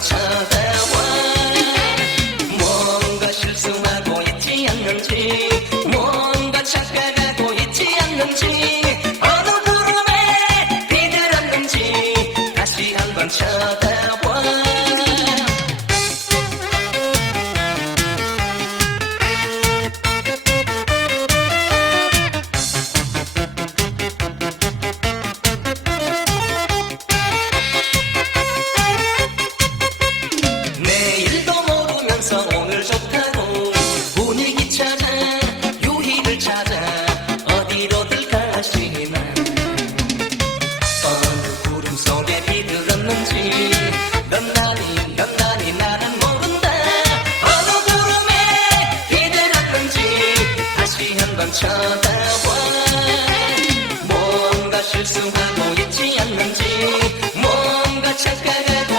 쳐다 좋다고. 분위기 찾아 유희를 찾아. 어디로들 가시나 어느 구름 속에 비들었는지. 몇 날이 몇 날이 나는 모른다. 어느 구름에 비들었는지 다시 한번 쳐다봐. 뭔가 실수하고 있지 않는지. 뭔가 착각하고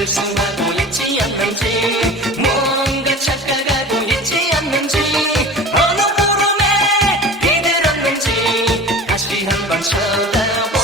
들쑥나고 있지 않는지 뭔가 착각하고 있지 않는지 어느 구름에 기들었는지 다시 한번 쳐다보